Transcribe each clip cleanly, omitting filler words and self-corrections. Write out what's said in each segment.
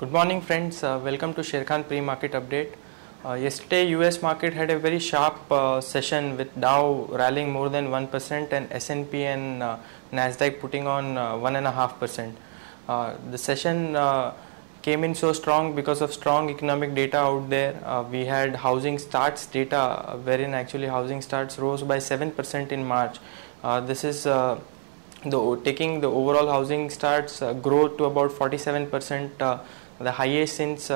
Good morning friends, welcome to Sharekhan pre-market update. Yesterday US market had a very sharp session with Dow rallying more than 1% and S&P and Nasdaq putting on 1.5%. The session came in so strong because of strong economic data out there. We had housing starts data wherein actually housing starts rose by 7% in March. This is taking the overall housing starts growth to about 47%, the highest since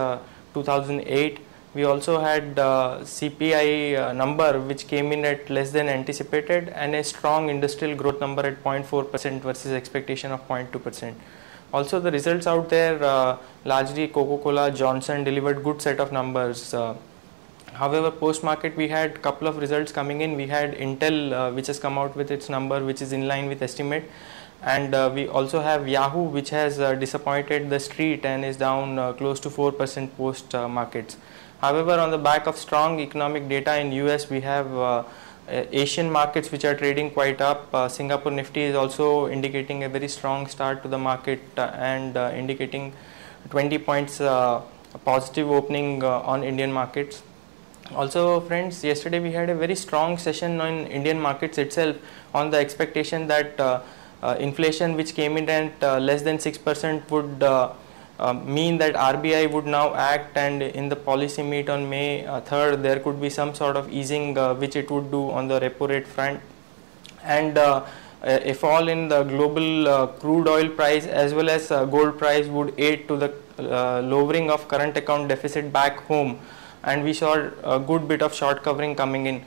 2008. We also had CPI number which came in at less than anticipated, and a strong industrial growth number at 0.4% versus expectation of 0.2%. Also the results out there, largely Coca-Cola, Johnson delivered good set of numbers. However, post-market we had couple of results coming in. We had Intel which has come out with its number which is in line with estimate, and we also have Yahoo which has disappointed the street and is down close to 4% post-markets. However, on the back of strong economic data in US, we have Asian markets which are trading quite up. Singapore Nifty is also indicating a very strong start to the market and indicating 20 points positive opening on Indian markets. Also friends, yesterday we had a very strong session on Indian markets itself on the expectation that inflation which came in at less than 6% would mean that RBI would now act, and in the policy meet on May 3rd there could be some sort of easing which it would do on the repo rate front, and a fall in the global crude oil price as well as gold price would aid to the lowering of current account deficit back home, and we saw a good bit of short covering coming in.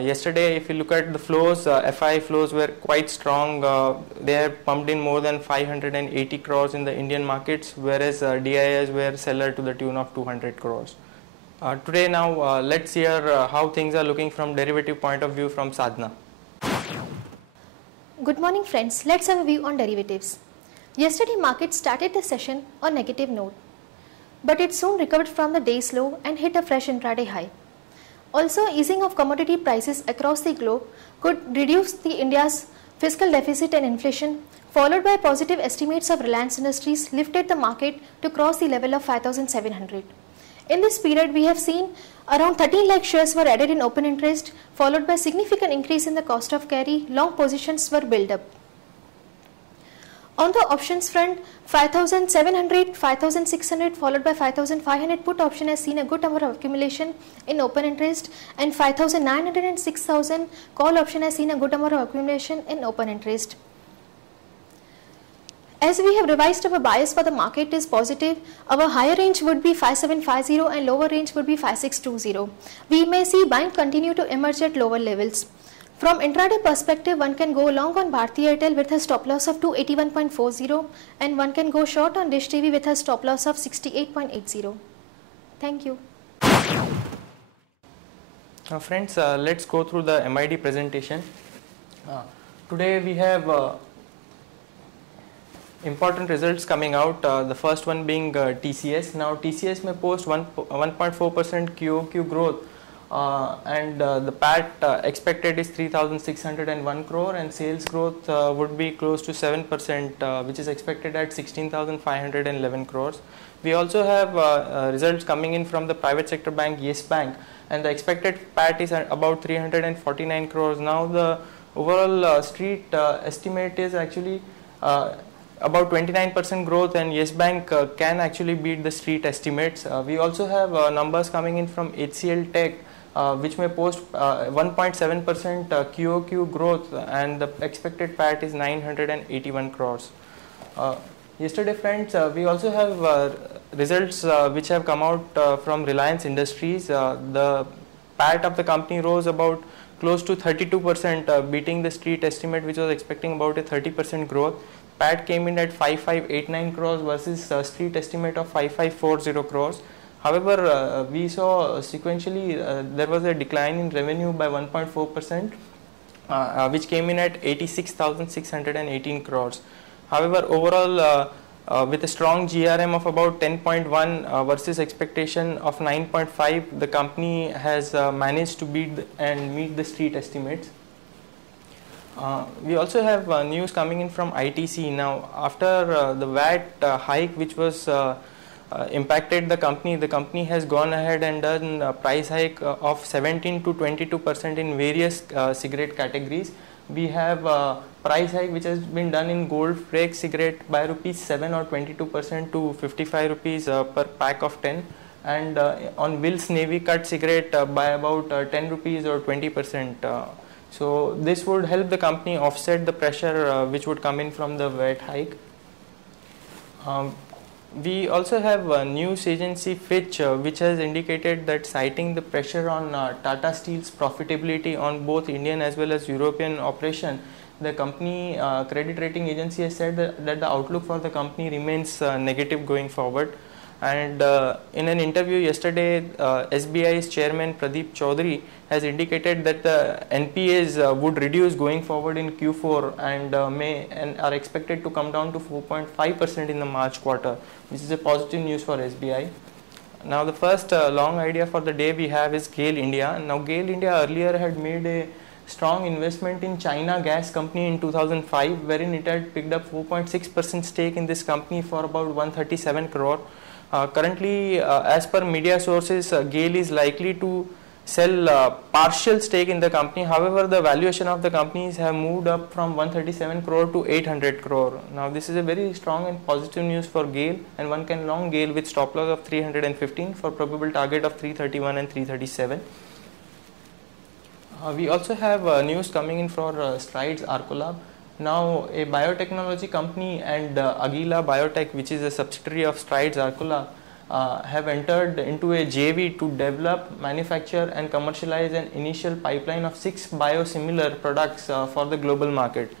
Yesterday, if you look at the flows, FI flows were quite strong. They have pumped in more than 580 crores in the Indian markets, whereas DIIs were seller to the tune of 200 crores. Today now, let's hear how things are looking from derivative point of view from Sadhna. Good morning friends, let's have a view on derivatives. Yesterday market started the session on negative note, but it soon recovered from the day's low and hit a fresh intraday high. Also, easing of commodity prices across the globe could reduce India's fiscal deficit and inflation, followed by positive estimates of Reliance Industries lifted the market to cross the level of 5,700. In this period, we have seen around 13 lakh shares were added in open interest, followed by significant increase in the cost of carry. Long positions were built up. On the options front, 5,700, 5,600 followed by 5,500 put option has seen a good number of accumulation in open interest, and 5,900 and 6,000 call option has seen a good number of accumulation in open interest. As we have revised our bias for the market is positive, our higher range would be 5750 and lower range would be 5620. We may see buying continue to emerge at lower levels. From intraday perspective, one can go long on Bharti Airtel with a stop loss of 281.40, and one can go short on Dish TV with a stop loss of 68.80. Thank you. Now friends, let's go through the MID presentation. Today we have important results coming out, the first one being TCS. Now TCS may post 1.4% QOQ growth, and the PAT expected is 3,601 crore, and sales growth would be close to 7%, which is expected at 16,511 crores. We also have results coming in from the private sector bank Yes Bank, and the expected PAT is at about 349 crores. Now the overall street estimate is actually about 29% growth, and Yes Bank can actually beat the street estimates. We also have numbers coming in from HCL Tech, which may post 1.7% QOQ growth, and the expected PAT is 981 crores. Yesterday friends, we also have results which have come out from Reliance Industries. The PAT of the company rose about close to 32%, beating the street estimate which was expecting about a 30% growth. PAT came in at 5589 crores versus street estimate of 5540 crores. However, we saw sequentially there was a decline in revenue by 1.4%, which came in at 86,618 crores. However, overall, with a strong GRM of about 10.1 versus expectation of 9.5, the company has managed to beat and meet the street estimates. We also have news coming in from ITC. Now, after the VAT hike which was impacted the company. The company has gone ahead and done a price hike of 17 to 22% in various cigarette categories. We have price hike which has been done in gold flake cigarette by rupees 7 or 22% to 55 rupees per pack of 10, and on Will's Navy cut cigarette by about 10 rupees or 20%. So this would help the company offset the pressure which would come in from the VAT hike. We also have a news agency Fitch which has indicated that, citing the pressure on Tata Steel's profitability on both Indian as well as European operation, the company credit rating agency has said that the outlook for the company remains negative going forward. And in an interview yesterday, SBI's chairman Pradeep Chaudhary has indicated that the NPAs would reduce going forward in Q4 and are expected to come down to 4.5% in the March quarter, which is a positive news for SBI. Now the first long idea for the day we have is Gail India. Now Gail India earlier had made a strong investment in China Gas Company in 2005, wherein it had picked up 4.6% stake in this company for about 137 crore. Currently, as per media sources, Gail is likely to sell partial stake in the company. However, the valuation of the companies have moved up from 137 crore to 800 crore. Now, this is a very strong and positive news for Gail, and one can long Gail with stop loss of 315 for probable target of 331 and 337. We also have news coming in for Strides Arcolab. Now, a biotechnology company and Agila Biotech, which is a subsidiary of Strides Arcola, have entered into a JV to develop, manufacture and commercialize an initial pipeline of 6 biosimilar products for the global market.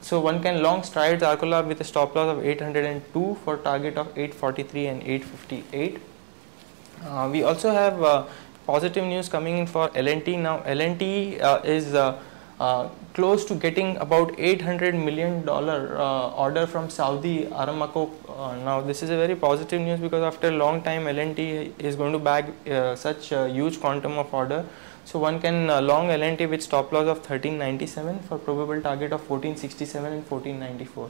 So one can long Strides Arcola with a stop loss of 802 for target of 843 and 858. We also have positive news coming in for L&T. Now L&T is close to getting about $800 million order from Saudi Aramco. Now this is a very positive news, because after a long time L&T is going to bag such a huge quantum of order. So one can long L&T with stop loss of 1397 for probable target of 1467 and 1494.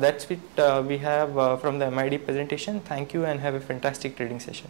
That's it we have from the MID presentation. Thank you and have a fantastic trading session.